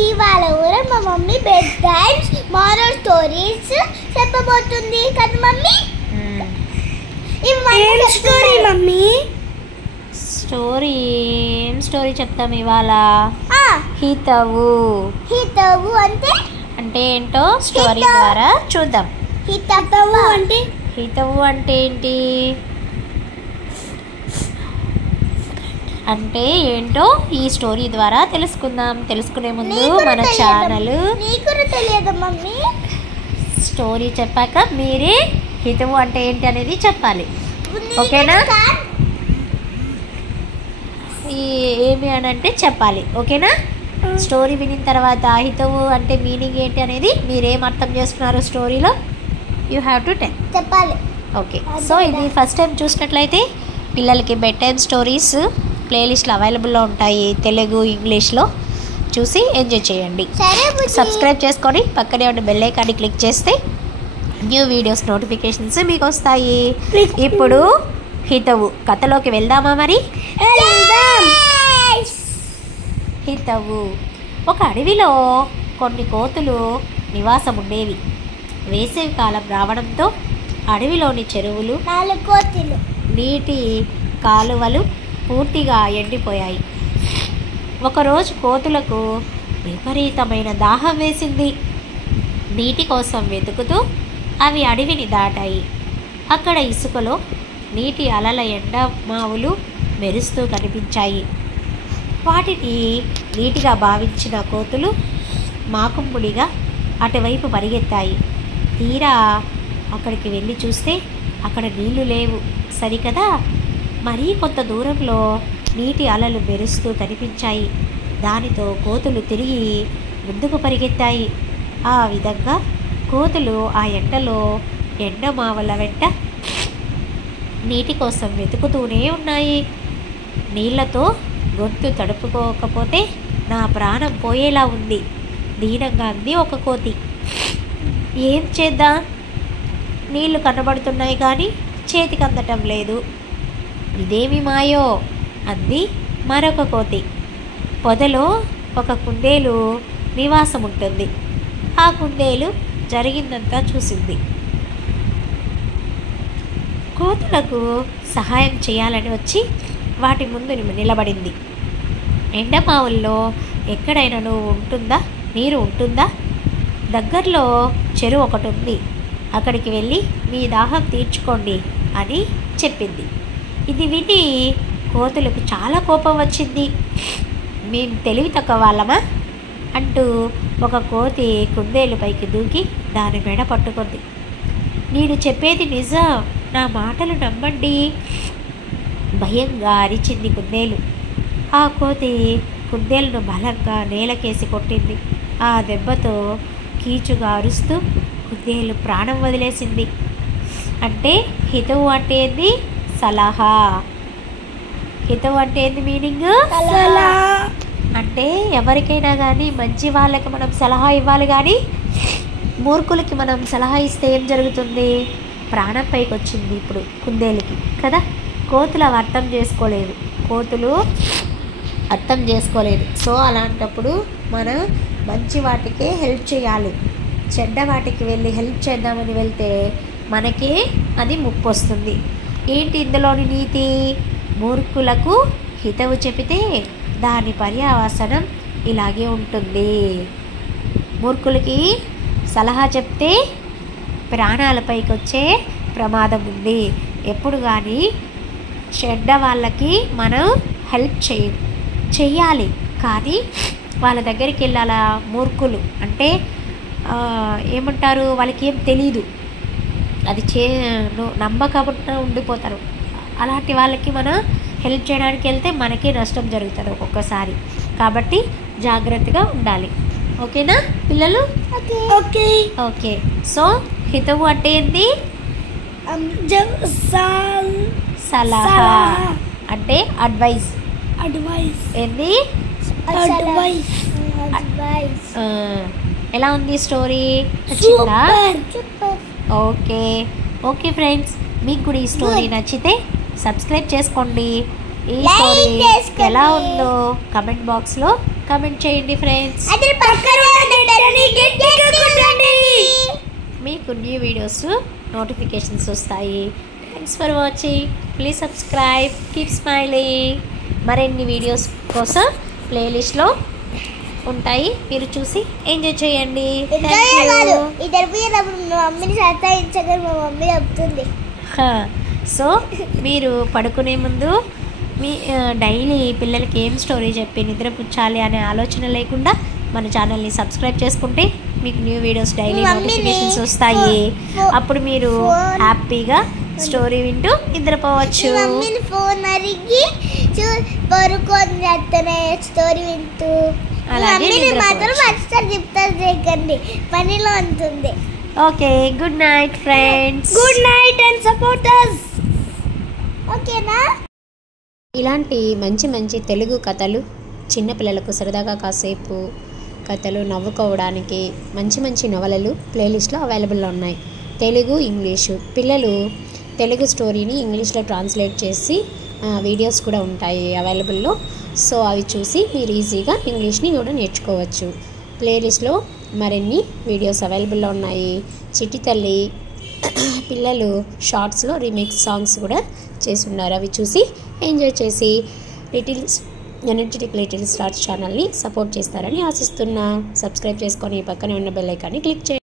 ఇవాళ కూడా మా mummy bed times moral stories చెప్పబోతుంది కదా మమ్మీ. ఏం స్టోరీ మమ్మీ? స్టోరీ చెప్తాం ఇవాళ. హితవు అంటే ఏంటో స్టోరీ ద్వారా చూద్దాం. హితవు అంటే ఏంటి అంటే ఏంటో ఈ స్టోరీ ద్వారా తెలుసుకుందాం. తెలుసుకునే ముందు మన ఛానల్ స్టోరీ చెప్పాక మీరే హితవు అంటే ఏంటి అనేది చెప్పాలి. ఓకేనా? ఏమి అని అంటే చెప్పాలి. ఓకేనా? స్టోరీ వినిన తర్వాత హితవు అంటే మీనింగ్ ఏంటి అనేది మీరేం అర్థం చేస్తున్నారు స్టోరీలో యూ హ్యావ్ టు చెప్పాలి. ఓకే. సో ఇది ఫస్ట్ టైం చూసినట్లయితే పిల్లలకి బెడ్ టైమ్ స్టోరీస్ ప్లేలిస్ట్లో అవైలబుల్లో ఉంటాయి, తెలుగు ఇంగ్లీష్లో. చూసి ఎంజాయ్ చేయండి. సబ్స్క్రైబ్ చేసుకొని పక్కనే ఉన్న బెల్ ఐకాన్ని క్లిక్ చేస్తే న్యూ వీడియోస్ నోటిఫికేషన్స్ మీకు వస్తాయి. ఇప్పుడు హితవు కథలోకి వెళ్దామా? మరి హితవు ఒక అడవిలో కొన్ని కోతులు నివాసం ఉండేవి. వేసవి కాలం రావడంతో అడవిలోని చెరువులు, నీటి కాలువలు పూర్తిగా ఎండిపోయాయి. ఒకరోజు కోతులకు విపరీతమైన దాహం వేసింది. నీటి కోసం వెతుకుతూ అవి అడవిని దాటాయి. అక్కడ ఇసుకలో నీటి అలల ఎండమావులు మెరుస్తూ కనిపించాయి. వాటిని నీటిగా భావించిన కోతులు మాకుమ్ముడిగా అటువైపు పరిగెత్తాయి. తీరా అక్కడికి వెళ్ళి చూస్తే అక్కడ నీళ్లు లేవు సరికదా. మరీ కొంత దూరంలో నీటి అలలు మెరుస్తూ కనిపించాయి. దానితో కోతులు తిరిగి ముందుకు పరిగెత్తాయి. ఆ విధంగా కోతులు ఆ ఎండలో ఎండమావల వెంట నీటి కోసం వెతుకుతూనే ఉన్నాయి. నీళ్లతో గొంతు తడుపుకోకపోతే నా ప్రాణం పోయేలా ఉంది, దీనంగా అంది ఒక కోతి. ఏం చేద్దాం, నీళ్లు కనబడుతున్నాయి కానీ చేతికి అందటం లేదు, ఇదేమి మాయో అంది మరొక కోతి. పొదలో ఒక కుందేలు నివాసం ఉంటుంది. ఆ కుందేలు జరిగిందంతా చూసింది. కోతులకు సహాయం చేయాలని వచ్చి వాటి ముందు నిలబడింది. ఎండమావుల్లో ఎక్కడైనా నీరు ఉంటుందా? దగ్గరలో చెరువు ఒకటి ఉంది, అక్కడికి వెళ్ళి మీ దాహం తీర్చుకోండి అని చెప్పింది. ఇది విని కోతులకు చాలా కోపం వచ్చింది. మేము తెలివి తక్కువ వాళ్ళమా అంటూ ఒక కోతి కుందేలు పైకి దూకి దాని మెడ పట్టుకుంది. నేను చెప్పేది నిజం, నా మాటలు నమ్మండి, భయంగా అరిచింది కుందేలు. ఆ కోతి కుందేలును బలంగా నేలకేసి కొట్టింది. ఆ దెబ్బతో కీచుగా అరుస్తూ కుందేలు ప్రాణం వదిలేసింది. అంటే హితవు అంటే ఏంది? సలహా. హితవు అంటే ఏంది మీనింగ్? అంటే ఎవరికైనా కానీ మంచి వాళ్ళకి మనం సలహా ఇవ్వాలి, కానీ మూర్ఖులకి మనం సలహా ఇస్తే ఏం జరుగుతుంది? ప్రాణం పైకి వచ్చింది ఇప్పుడు కుందేలుకి కదా. కోతులు అవి అర్థం చేసుకోలేదు. సో అలాంటప్పుడు మనం మంచి వాటికే హెల్ప్ చేయాలి. చెడ్డ వాటికి వెళ్ళి హెల్ప్ చేద్దామని వెళ్తే మనకే అది ముప్పు వస్తుంది. ఏంటి ఇందులోని నీతి? మూర్ఖులకు హితవు చెబితే దాని పర్యవసానం ఇలాగే ఉంటుంది. మూర్ఖులకి సలహా చెప్తే ప్రాణాలపైకి వచ్చే ప్రమాదం ఉంది. ఎప్పుడు కానీ చెడ్డ వాళ్ళకి మనం హెల్ప్ చెయ్యాలి, కానీ వాళ్ళ దగ్గరికి వెళ్ళాల. మూర్ఖులు అంటే ఏమంటారు, వాళ్ళకి ఏం తెలీదు, అది నమ్మకుండా ఉండిపోతారు. అలాంటి వాళ్ళకి మనం హెల్ప్ చేయడానికి వెళ్తే మనకే నష్టం జరుగుతుంది ఒక్కొక్కసారి. కాబట్టి జాగ్రత్తగా ఉండాలి. ఓకేనా పిల్లలు? ఓకే. సో హితవు అంటే ఏంటి? సలహా అంటే అడ్వైస్. ఏంది? ఎలా ఉంది స్టోరీ? నచ్చిందా? ఓకే ఫ్రెండ్స్, మీకు కూడా ఈ స్టోరీ నచ్చితే సబ్స్క్రైబ్ చేసుకోండి. ఈ స్టోరీ ఎలా ఉందో కమెంట్ బాక్స్లో కామెంట్ చేయండి ఫ్రెండ్స్. అదే పక్కన మీకు న్యూ వీడియోస్ నోటిఫికేషన్స్ వస్తాయి. Thanks for watching. Please subscribe. Keep smiling. మరిన్ని వీడియోస్ కోసం ప్లేలిస్ట్లో ఉంటాయి, మీరు చూసి ఎంజాయ్ చేయండి. మమ్మీని సతాయించగా మా మమ్మీ చెప్తుంది. సో మీరు పడుకునే ముందు మీ డైలీ పిల్లలకి ఏం స్టోరీ చెప్పి నిద్రపుచ్చాలి అనే ఆలోచన లేకుండా మన ఛానల్ని సబ్స్క్రైబ్ చేసుకుంటే మీకు న్యూ వీడియోస్ డైలీ నోటిఫికేషన్స్ వస్తాయి. అప్పుడు మీరు హ్యాపీగా స్టోరీ వింటూ నిద్రపోవచ్చు. మమ్మీని ఫోన్ అడిగి పడుకొని చేస్తానే స్టోరీ వింటూ. అలాగే మాత్రం అస్సలు చెప్తారు చేయకండి, పనిలో ఉంటుంది. Okay, good night friends. Good night and support us. ఓకేనా? ఇలాంటి మంచి మంచి తెలుగు కథలు చిన్నపిల్లలకు సరదాగా కాసేపు కథలు నవ్వుకోవడానికి మంచి మంచి నవలలు ప్లేలిస్ట్లో అవైలబుల్లో ఉన్నాయి. తెలుగు, ఇంగ్లీషు. పిల్లలు తెలుగు స్టోరీని ఇంగ్లీష్లో ట్రాన్స్లేట్ చేసి వీడియోస్ కూడా ఉంటాయి అవైలబుల్లో. సో అవి చూసి మీరు ఈజీగా ఇంగ్లీష్ని కూడా నేర్చుకోవచ్చు. ప్లేలిస్ట్లో మరిన్ని వీడియోస్ అవైలబుల్లో ఉన్నాయి. చిట్టి తల్లి పిల్లలు షార్ట్స్లో రీమేక్ సాంగ్స్ కూడా చేసి ఉన్నారు. అవి చూసి ఎంజాయ్ చేసి ఎనర్జెటిక్ లిటిల్ స్టార్స్ ఛానల్ని సపోర్ట్ చేస్తారని ఆశిస్తున్నా. సబ్స్క్రైబ్ చేసుకొని పక్కనే ఉన్న బెల్ ఐకాన్ని క్లిక్ చేయండి.